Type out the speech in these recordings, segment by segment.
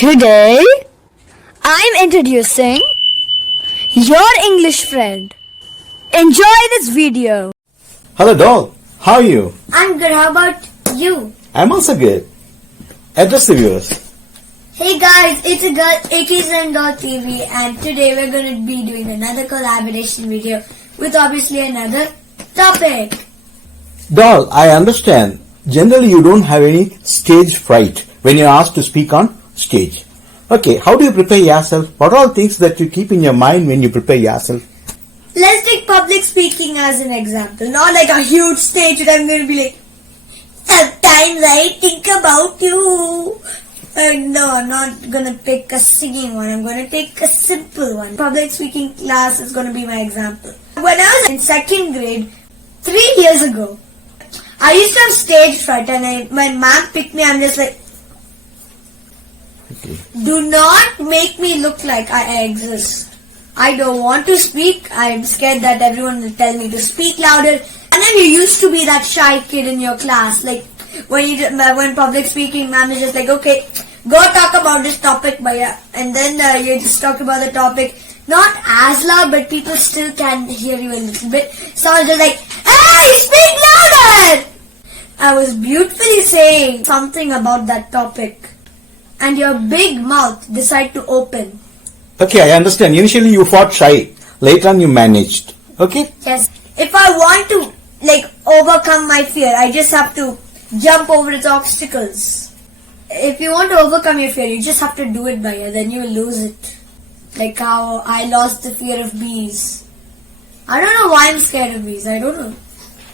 Today, I'm introducing your English friend. Enjoy this video. Hello doll, how are you? I'm good. How about you? I'm also good. Address the viewers. Hey guys, it's a girl AK7DOLL TV, and today we're going to be doing another collaboration video with obviously another topic. Doll, I understand. Generally you don't have any stage fright when you're asked to speak on stage. Okay, how do you prepare yourself? What are all things that you keep in your mind when you prepare yourself? Let's take public speaking as an example. Not like a huge stage where I'm going to be like, sometimes I think about you. No, I'm not going to pick a singing one. I'm going to take a simple one. Public speaking class is going to be my example. When I was in second grade, 3 years ago, I used to have stage fright, and when ma'am picked me, I'm just like, Okay. do not make me look like I exist. I don't want to speak. I'm scared that everyone will tell me to speak louder. And then you used to be that shy kid in your class. Like when public speaking, ma'am is just like, okay, go talk about this topic, Bhaiya. And then you just talk about the topic. Not as loud, but people still can hear you a little bit. Someone's just like, hey, speak louder! I was beautifully saying something about that topic, and your big mouth decided to open. Okay, I understand. Initially you fought shy. Later on you managed. Okay? Yes. If I want to overcome my fear, I just have to jump over its obstacles. If you want to overcome your fear, you just have to do it, Bhaiya. Then you will lose it. Like how I lost the fear of bees. I don't know why I'm scared of bees. I don't know.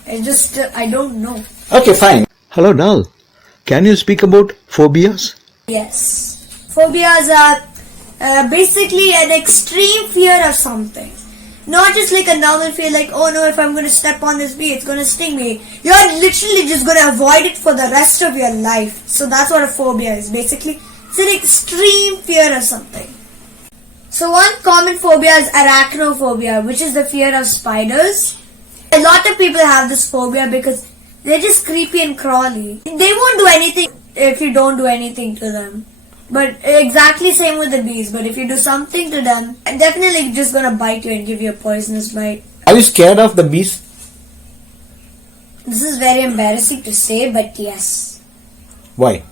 I don't know. Okay, fine. Hello doll. Can you speak about phobias? Yes. Phobias are basically an extreme fear of something. Not just like a normal fear like, oh no, if I'm going to step on this bee, it's going to sting me. You're literally just going to avoid it for the rest of your life. So that's what a phobia is. Basically, it's an extreme fear of something. So one common phobia is arachnophobia, which is the fear of spiders. A lot of people have this phobia because they're just creepy and crawly. They won't do anything if you don't do anything to them. But exactly same with the bees. But if you do something to them, definitely just gonna bite you and give you a poisonous bite. Are you scared of the bees? This is very embarrassing to say, but yes. Why?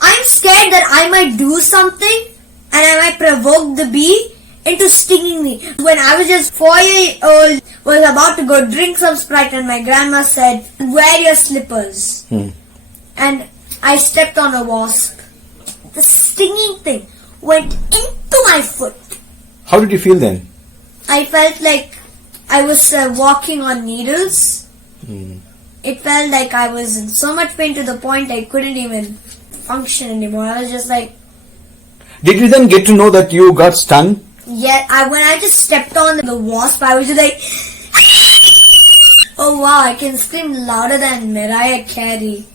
I'm scared that I might do something and I might provoke the bee into stinging me. When I was just 4 years old, was about to go drink some Sprite, and my grandma said, wear your slippers. And I stepped on a wasp. The stinging thing went into my foot. How did you feel then? I felt like I was walking on needles. It felt like I was in so much pain to the point I couldn't even function anymore. I was just like... Did you then get to know that you got stung? Yeah, when I just stepped on the wasp, I was just like... oh wow, I can scream louder than Mariah Carey.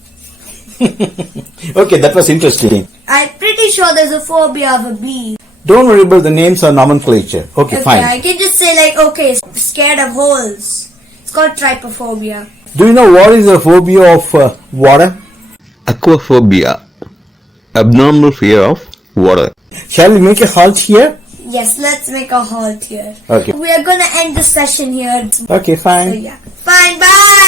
Okay, that was interesting. I'm pretty sure there's a phobia of a bee. Don't worry about the names or nomenclature. Okay, fine. I can just say like, okay, scared of holes. It's called trypophobia. Do you know what is a phobia of water? Aquaphobia, abnormal fear of water. Shall we make a halt here? Yes, let's make a halt here. Okay. We are gonna end the session here. Okay, fine. So yeah. Fine, bye!